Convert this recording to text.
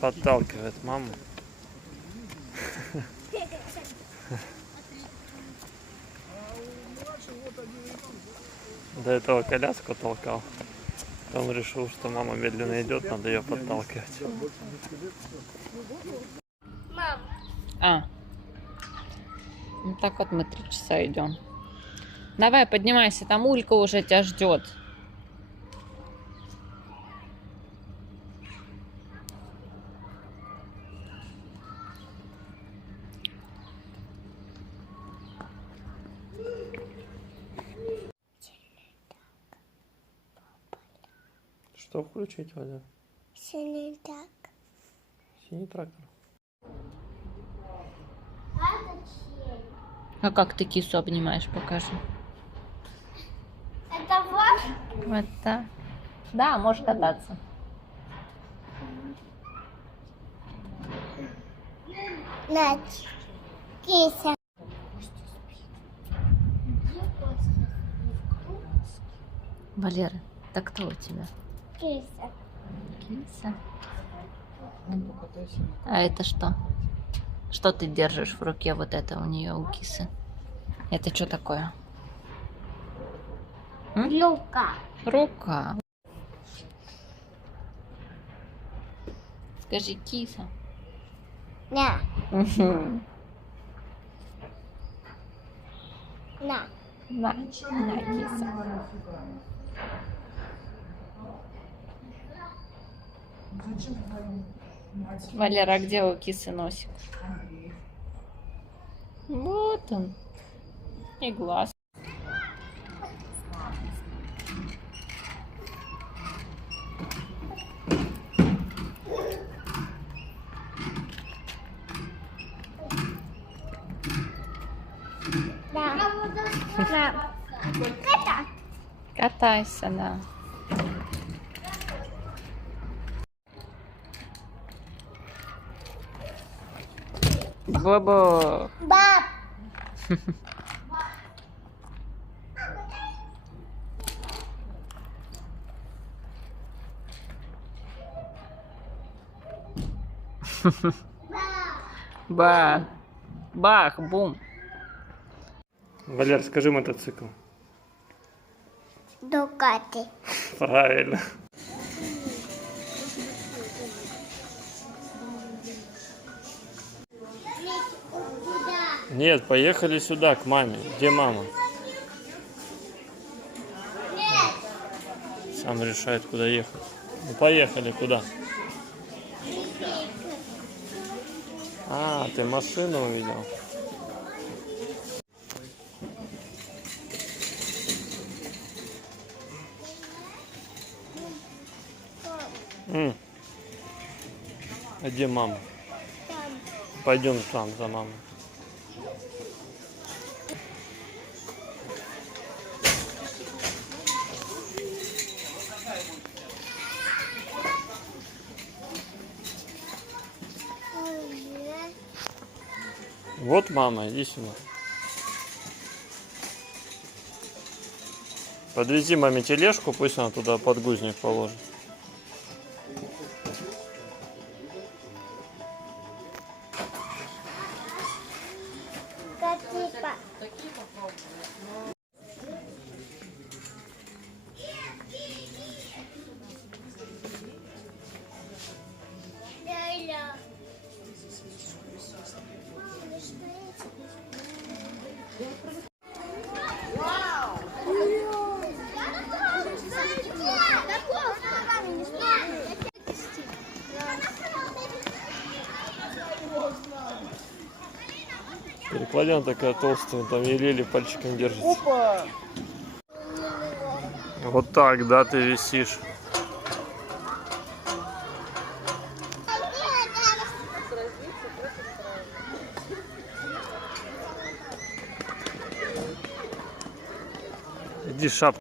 Подталкивает маму. До этого коляску толкал. Потом решил, что мама медленно идет, надо ее подталкивать. Мам. Вот так вот мы 3 часа идем. Давай, поднимайся, там Улька уже тебя ждет. Что включить, Валя? Синий так. Синий трактор. А как ты кису обнимаешь, покажи. Это ваш? Вот так. Да, можешь кататься. Ночь. Кися. Валера, так кто у тебя? Кися. Киса. А это что? Что ты держишь в руке? Вот это у нее у кисы. Это что такое? Люка. Рука. Скажи, киса. На. Угу. На. На, киса. Валера, а где у кисы носик? Вот он. И глаз. Да. На. Это. Катайся, да. Баба. Баб. Бах. Бах, бум. Валер, скажи мотоцикл. Дукати. Правильно. Нет, поехали сюда, к маме. Где мама? Сам решает, куда ехать. Ну, поехали, куда? А, ты машину увидел? А где мама? Там. Пойдем там за мамой. Вот мама, иди сюда. Подвези маме тележку, пусть она туда подгузник положит. Катипа. Ля-ля. Перекладина такая толстая, там еле-еле пальчиком держится. Опа! Вот так, да, ты висишь. Иди шапку.